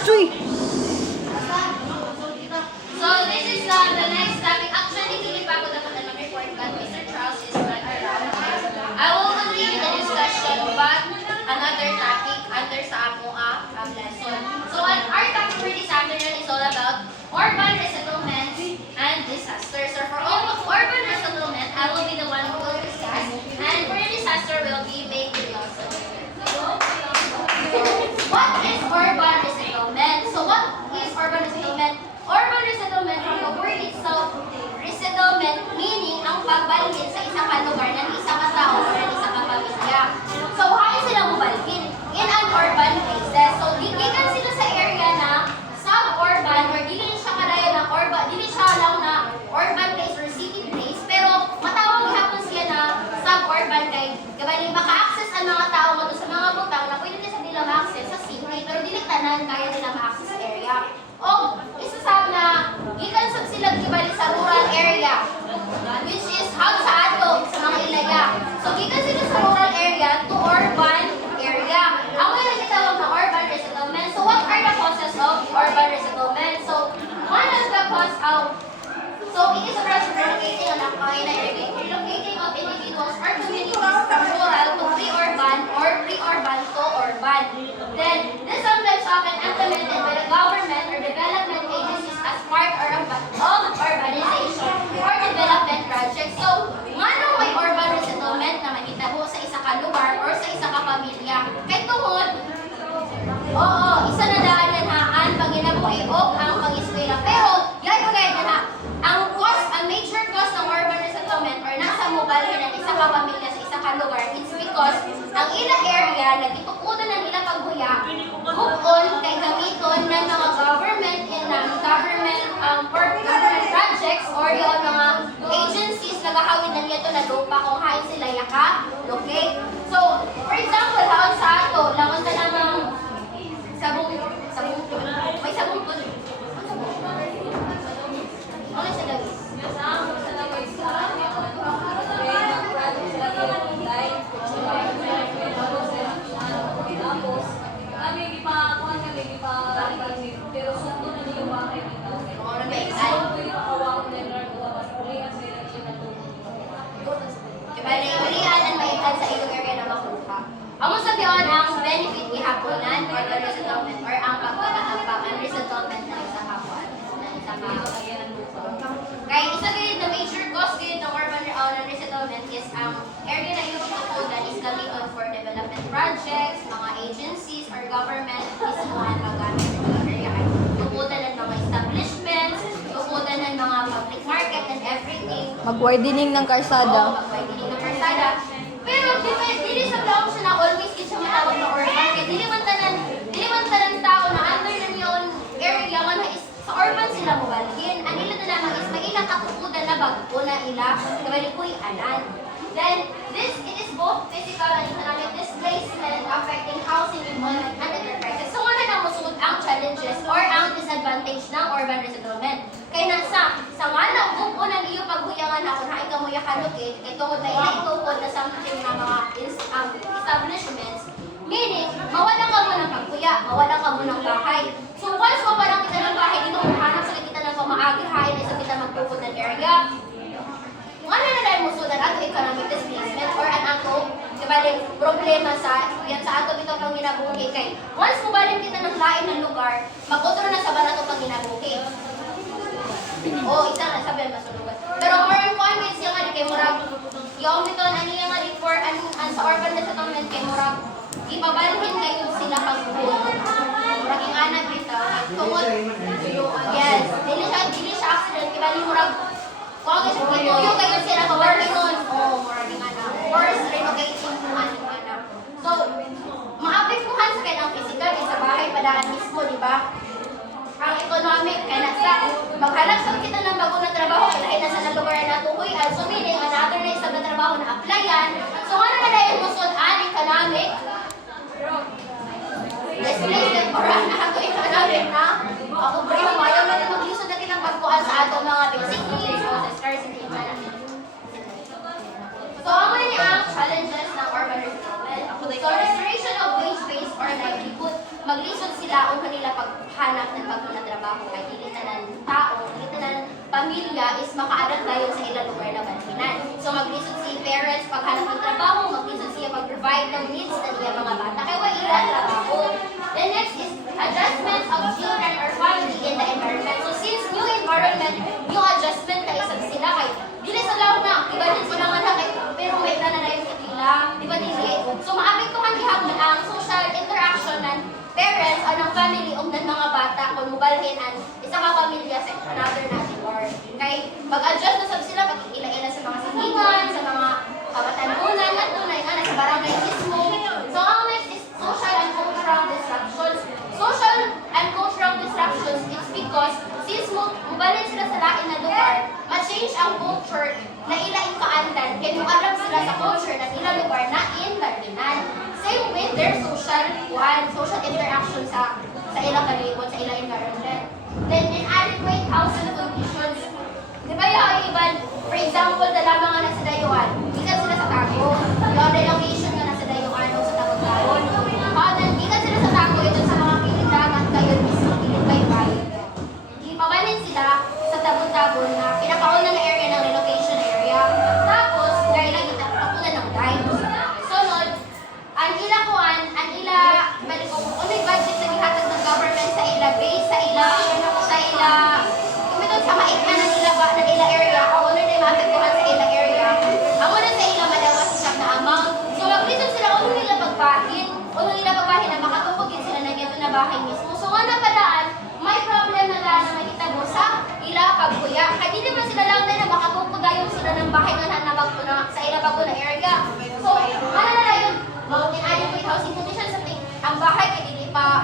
Uy! So this is the next topic. Actually, hindi pa ako dapat mag-report but Mr. Charles is not around. I will continue the discussion but another topic under sa ako lesson. So our topic for this afternoon is all about urban resettlement and disaster. So for all of urban resettlement, I will be the one who will discuss, and for disaster will be May Curioso. What is urban resettlement? So what is urban resettlement? Urban resettlement from the word itself, resettlement meaning ang pagbalhin sa isang lugar ng isang tao o ng isang pamilya. So hay sila mubalhin in an urban places. So gigikan sila sa area na suburban or dili siya kadayo ng urban, dili siya lang na urban place or city place, pero matawag hapon siya na suburban kay gabali maka-access ang mga tao mo sa mga butang na pwede nila nila ma-access sa city, pero dili tanan kaya nila ma-access sa area. O isasab na gikan sab sila gibali sa rural area, which is how sa ato sa mga ilaya. So gikan sila sa rural area to urban area. Ang mga gitawag na urban resettlement. So what are the causes of urban resettlement? So one of the cause of it is a process of relocating relocating of individuals or communities from rural to pre-urban or pre-urban to urban. Then this sometimes often implemented by the government or development agencies as part of urbanization or development projects. So manong may urban resettlement na mahitabo sa isa ka lugar or sa isa ka pamilya. Kay tungod, isa na daan yan panginabuhi o ang pang-eskwela. Pero gaya na ang major cause ng urban resettlement or nasa mobalhin ng isa ka pamilya sa isa ka lugar, it's because ang ilang area nagitukunan ng ilang paghuya bukod kay gamiton ng mga government or government projects or yung mga agencies nagahawin na nito na lupa kung hain sila yaka locate. So, for example, haon sa ato, langon sa namang sabong may sabong po. Ano sa dagis? Pero sundo na niyo ba kayo dito? Ano ba yung Kaya ulihan ang maitan sa ilong area na makuha. Amo sa diyon ang benefit ni hapunan or the resettlement or ang resettlement ng isang hapuan. Kaya isa kayo na major cause kayo ng urban resettlement is ang area na yung tutunan is gamiton for development projects, mga agencies or government mismohan magamit ng mga area. Tutunan ng mga establishments, tutunan ng mga public market and everything. Mag-widening ng karsada. Mag-widening ng karsada. Pero dili sa tao siya na always siya matawag na urban. Kaya dili man tanan tao na under na niyon area nga na is sa urban sila mobalhin. Ang ila na lamang is may ilang katukudan na bago na ila kabalikuy anan. Then it is both physical and economic displacement affecting housing, employment, and enterprises. So ano na musugod ang challenges or ang disadvantage ng urban resettlement? Kaya nasa nga kung unang iyo paghuyangan na kung hain ka mo yakalocate, kay tungod na inaitupod na something na mga establishments, meaning, mawalan ka mo ng pagkuya, mawalan ka mo ng bahay. So once mawalan kita ng bahay, dito hanap sa kita ng pamaagi-hain na sa kita magtupod ng area, kung ano na dahil musudan ato economic displacement or an ato kabaling problema sa ato dito pang ginabuhi kay once mabalin kita ng lain ng lugar, mag-utro na sa barato pang ginabuhi. Isa na sabi ang masunugan. Pero more convince yung kay Murag, yung dito, niya nga for sa urban resettlement kay Murag, ipabalhin kayo sila pag-buhon. Murag yung anak dito, tungod, yes, dili siya accident, ibalik Murag, kung ituyo kayo sila, pabalhin nun, Murag yung anak, or relocating kung ano. So, maapektuhan sa kanyang physical, sa bahay padaan mismo, di ba? Ang economic, kaya nasa maghanap sa kita ng bago na trabaho, kaya nasa na lugar na tuhoy, also meaning another na isang na trabaho na applyan. So ano na dahil musod ang economic? Displacement or ang ato economic na ako ba yung ayaw na rin mag-lisod na kinang pagkuhan sa ato mga basic needs o sa scarcity na. So ang mga ang challenges ng urban resettlement. So restoration of wage-based or livelihood, maglisod sila o kanila pag hanap ng bagong trabaho kay dili tanan tao, dili tanan pamilya is maka-adapt dayon sa ilang lugar na balhinan. So maglisod si parents paghanap ng trabaho, maglisod siya pag-provide ng needs ng iya mga bata kay wa ila trabaho. The next is adjustment of children or family in the environment. So since new environment, new adjustment kay isang sila kay dili sa law na iba din sila nga na kay pero may na yung itila, di ba dili? So maapektuhan gihapon ang social interaction ng parents o ng family o ng mga bata kung mubalhin ang isa ka pamilya sa another natin or kay mag-adjust na sab sila pag-ila-ila sa mga silingan, sa mga kabatanunan at tunay nga sa barangay mismo. So ang next is social and cultural disruptions. Social and cultural disruptions is because since mubalhin sila sa lain na lugar, ma-change ang culture na ila ikaandan kaya muarap sila sa culture na ilang lugar na inlarginan. Same with their social interaction sa ilang kalibot, sa ilang environment. Then, inadequate housing conditions. Di ba yung iban, for example, dalawa nga na sa dayuan, ikan sila sa tago. Yung relocation nga na sa dayuan o sa tagong-taon. Then, ikan sila sa tago, ito sa mga kilindagan kayo mismo, kilin-bay-bay. Ipabalin sila sa tabon-tabon na pinakauna na area ng relocation area. Tapos, gaya lang yung tapunan ng dime. Sunod, ang ila kuan, ang ila, may budget na gihatag ng government sa ila base, sa ila, kumitong sa maikna ng ila ba, ng ila area, ang unod na maapektuhan sa ila area, ang unod sa ila madawas sa na amount. So, mag-reason sila, unod nila pagbahin na makatupugin sila na gito na bahay mismo. So, nga napadaan, may problem na lang na makitabo sa ila pagkuya. Kaya di ba sila lang na makatupudayon sila ng bahay na bagto na sa ila bago na area. So, ano na yun? Inadequate housing conditions sa ang bahay kay dili pa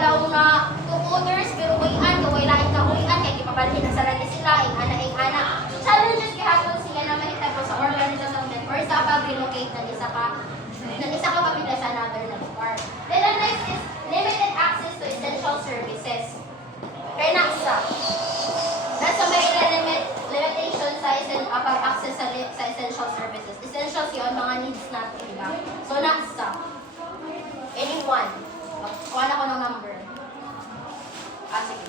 daw na two owners pero uyan kay wala ka uyan kay gipabalhin na sa lagi sila ingana. So challenges gihapon sila na mahitabo sa urban development or sa pag-relocate ng isa ka pamilya sa another na lugar. Then the next is limited access to essential services. Kaya nasa may limitation sa pag-access sa essential services. Essentials yun, mga needs natin, di ba? So nasa anyone. Kuha na ko ng number. Sige.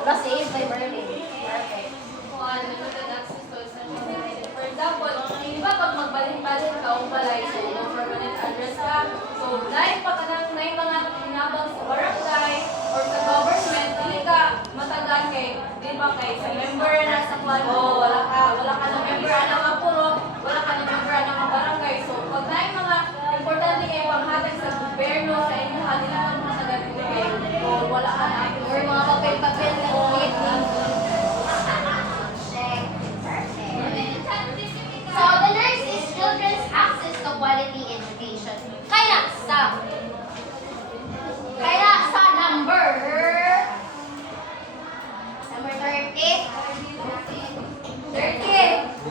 Wala save by Berlin. Perfect. Limited access to essential services. For example, di ba pag magbalhin-balhin ka o balay, so no permanent address ka, so dahil pa ka nang may mga tinabang sa barangay or sa government, hindi ka matagal kay, di ba kay sa member na sa kwan, wala ka ng member na mga puro, wala ka ng member na mga barangay. So pag na mga importante kayo panghatag sa gobyerno, sa inyo, nila naman mga taga-tubig, o wala ka na, Or mga papel-papel na ulit. So the next is children's access to quality education. Kaya sa number 30. 30.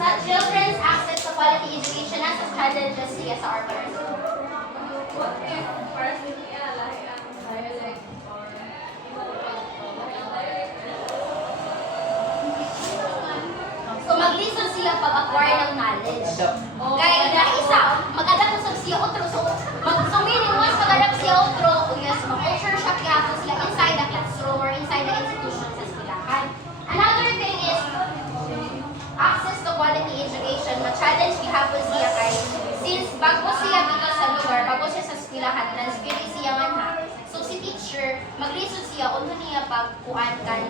Sa children's access to quality education as a challenges siya sa urban. what if first niya lahi ang dialect or So mag-listen siya pag-acquire ng knowledge. Kaya na isa, mag-adapt na siya otro. So meaning once mag-adapt siya otro, yes, mag-culture shock yapon sila inside the classroom or inside the institution sa eskwelahan. Another thing is access to quality education. Ma-challenge gihapon siya kay since bago siya dito sa lugar, bago siya sa eskwelahan, transfer siya nga ha. So si teacher, mag-listen siya unto niya pagkuan kan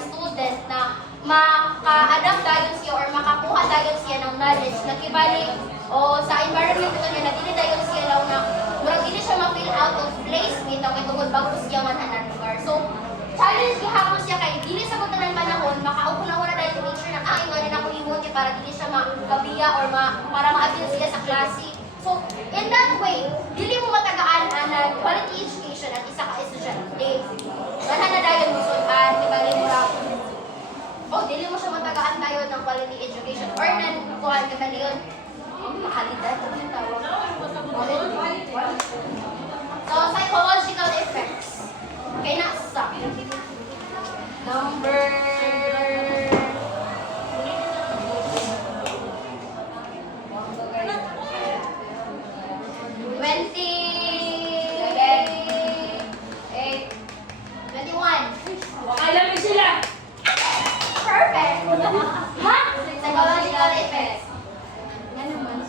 student na maka-adapt dayon siya or makakuha dayon siya ng knowledge na kibali o sa environment ito niya na dili dayon siya law na murag dili siya ma-feel out of place nito kay tungod bago siya man hanan lugar. So challenge gihapon siya kay dili sa butanan panahon makaupo na wala dayon teacher na ingani na ko imong para dili siya makabiya or para ma-appeal siya sa klase. So in that way, dili mo matagaan na quality education at isa ka estudyante. Ganhan na dayon mo sudan kibali murag dili mo siya matagaan tayo ng quality education or kuhan ka yun. Makalidad yung tawag. So, psychological effects. Kaya nasa number 1. Alam sila! Perfect! Ha? Psychological effects. Yan naman.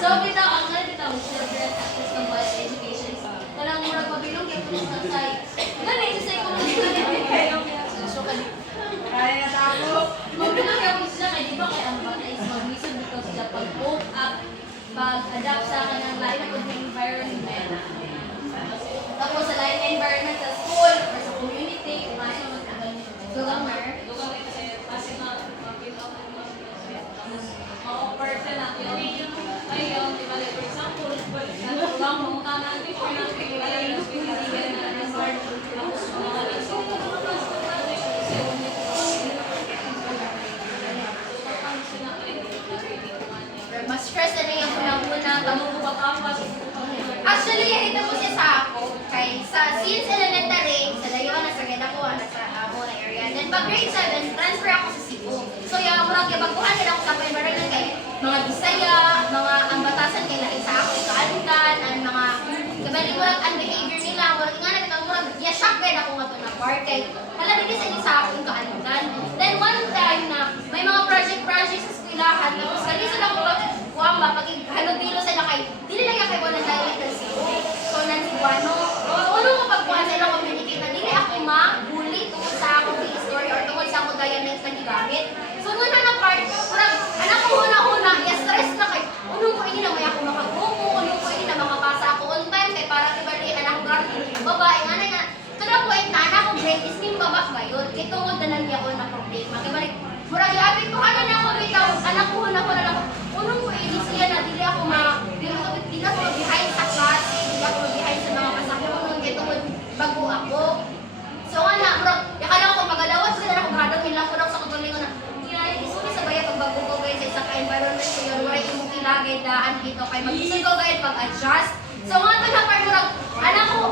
So, kita ang children access to bus education. Walang murag mabilong yung pulis ng science. Ganun, sa psychology na yung kayo. So, kaya na ako. Mabilong yung pulis lang, di ba kaya ang bata is mag-reason because sila pag-cope up, pag-adapt sa kanyang life with the environment. Tapos sa life environment sa school or sa community, kung ano magkaganyan. Dugamer. Kasi makita ko mga person natin ayun, di ba, like, for example, lang mga kanan, di ko na pinilay yung piniligan na resort, tapos mga lesson, Mas stress na yung unang-una. Actually, ito po siya sa ako. Kay since elementary, sa Dayon, nasa Geda ko, nasa Amo na area. Then pag grade 7, transfer ako sa Cebu. So, yung murag yung baguhan din ako sa environment kay mga Bisaya, mga ang batasan kay lahi sa ako, ikaalintan, ang mga kabali murag ang behavior nila, murag nga na kitang murag, shock guide ako nga to na part kay hala din sa inyo sa ako ikaalintan. Then one time na may mga project sa eskwelahan, tapos kalisod ako kuwang ba, pag halubilo sila kay, dili lang yung kay walang dialect ng Cebu. So, nansigwano. So, ano ko pagkuhan sa ilang communicate na dili ako ma-bully tungkol sa akong history or tungkol sa akong dialect na gigamit. So, nung na part, parang, anak ko una-una, stress na kay, unong ko ini na may ako makagumo, unong ko ini na makapasa ako on time, kay para kibali, anak ko garden, babae, nga na nga. To the point na anak ko grade is min babak ba yun? Kaya tungod na nandiya ko na problema. Kibali, murag yapit ko, ano na ako bitaw, anak ko na ako, unong ko ini siya na dili ako dili ako behind sa klase, dili ako behind sa mga kasakit, kaya tungod bago ako. So nga na, bro, yakala ko pag-alawas sila na kung hadang nila ko daw sa katulingon na, isunin sa bayan pagbago ko guys sa isa ka-environment ko yun, wala yung ilagay daan dito kay mag-isip ko guys pag-adjust. So nga ito na part murag, anak ko,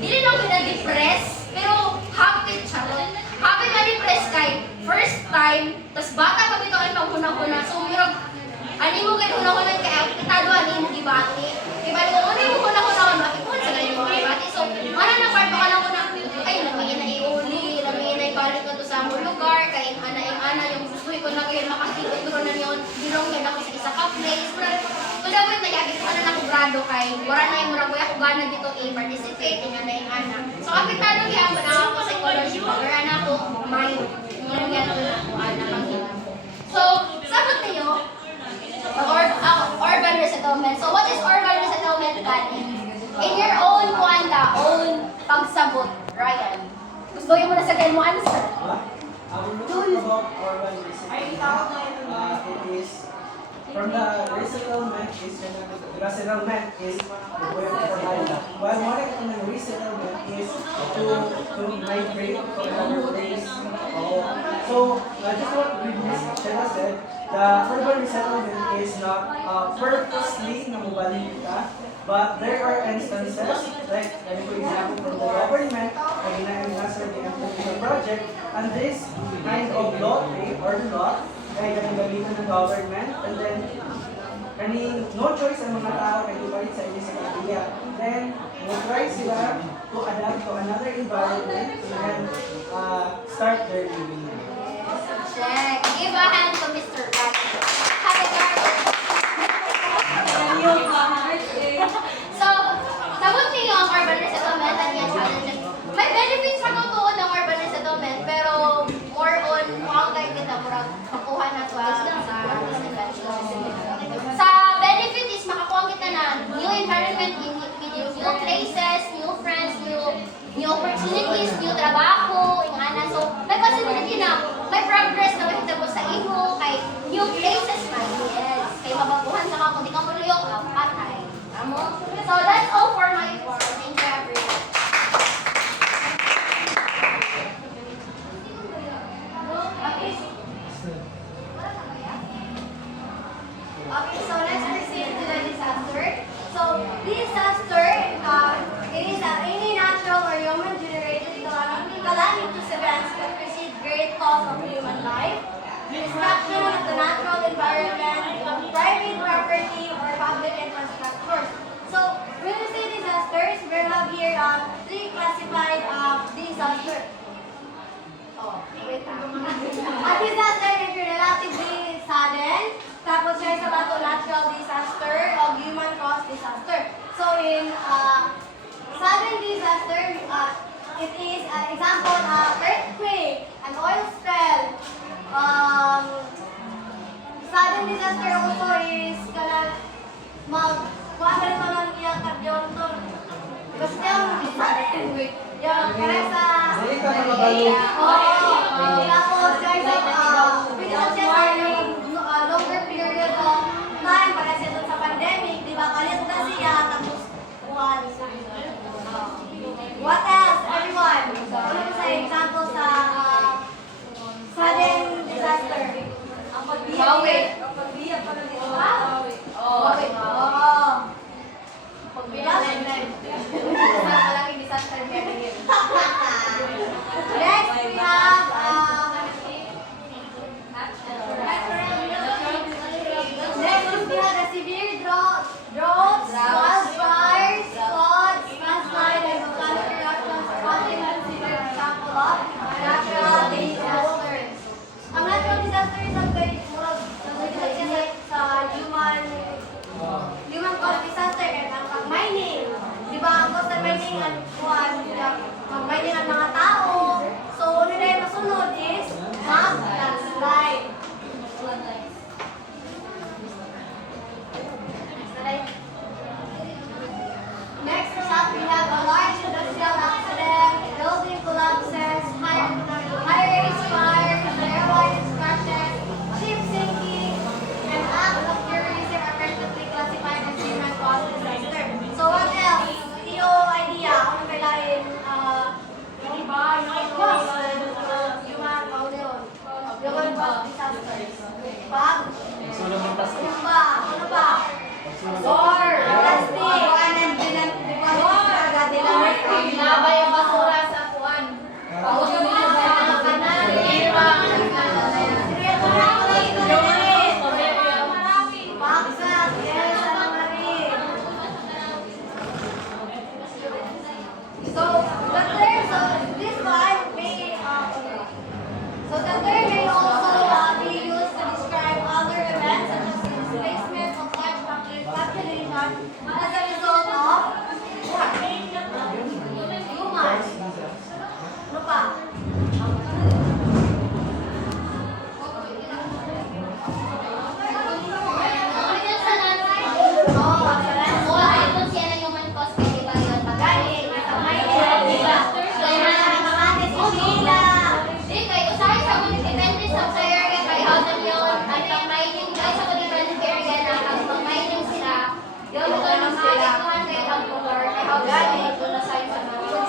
dili lang ko na-depress, pero happy charot. Happy na-depress kay first time, tas bata pa bito ay paghuna-huna. So murag, ani mo kayo huna-huna kay pitado ani mo gibati. Ibalik ko, ano yung huna-huna makikun sa ganyan mga gibati. So, mana na part pa lang ko na, ay, lamiin na iuli, lamiin na ibalik ko to sa among lugar, kay yung ana, yung gusto ko na kayo makakikot ko na yun, dinong yan ako sa isa ka place. So, dapat nagagit ko na ako grado kay, wala na yung murag, ako gana dito i-participate, yung ana yung ana. So, kapitado kaya ako na ako sa psychology, pag-ara na ako, may, yung yan ako na ako, ana, pag-iwan. So, sagot niyo, urban resettlement. So, what is urban resettlement, Kani? In your own kwanda, own pagsabot, Ryan. Gusto mo na sabihin mo answer? I will talk about urban resettlement. It is from the resettlement is the way of Portala. While one of the resettlement is to migrate to another place. So just what Miss Shena said, the urban resettlement is not purposely na mubalik ka. But there are instances, like for example from the government, ay nasa the implementation project, and this kind of lottery or lot ay gamitin ng government, and then no choice ang mga tao kay ipalit sa inyo sa idea. Then, try sila to adapt to another environment and start their living. Check. Give a hand to Mr. Patrick. Happy birthday. So, sagot niyo ang urban resettlement at yung challenges. May benefits sa tutuon ng urban resettlement, pero more on mukhang kahit kita murag makuha na to sa benefit is makakuha kita na new environment, new places, new friends, new opportunities, new trabaho, yung ana. So, may possibility na may progress na makita mo sa imo, kay new places man. Yes. Kay mabaguhan sa mga kung di ka muluyok, patay. Amo? So, that's all for my part. Thank you, everyone. Okay, so let's proceed to the disaster. So, disaster, it is any natural or human-generated calamitous events that precede great loss of human life, destruction of the natural environment, of private property, or public infrastructure. So, when we say disaster, disasters, we have here three classified disasters. Oh, wait a disaster is relatively sudden, tapos siya sa bato natural disaster o human caused disaster. So in sudden disaster, it is an example earthquake, an oil spill. Sudden disaster also is kanang kuha ka rin ng iyang kadyonto. Basta yung earthquake. Yung kaya sa Dili ka makabalo. tapos guys, pinag siya sa longer period of time para siya dun sa pandemic, di ba? Kalit na siya, tapos kuhan. What else, everyone? Ano sa example sa sudden disaster? Ang pagbiyak. Bawi. Ang pagbiyak pa na dito. Bawi. Bawi. Oo. Pagbiyak na yun. Sa malaking disaster kaya na yun. Next, we have the severe droughts, wildfires, floods, landslides, and volcanic eruptions are often considered example of natural disasters. Ang natural disasters ang murag sa human caused disaster and ang pag-mining. Di ba ang coastal mining ang pag-mining ang mga tao. So, ano na yung masunod is landslide. Next up, we have a large industrial accident, building collapses, highways fires, airlines crashes, ship sinking, and acts of terrorism are currently classified as human caused disaster. So what else? Iyo idea, ano kailangan human caused disasters. Pag? Ano ba? Or plastic. Binabay ang basura sa kuwan. The term may also be used to describe other events such as displacement of large population as a result of humans. Ano pa?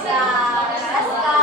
Sa Alaska,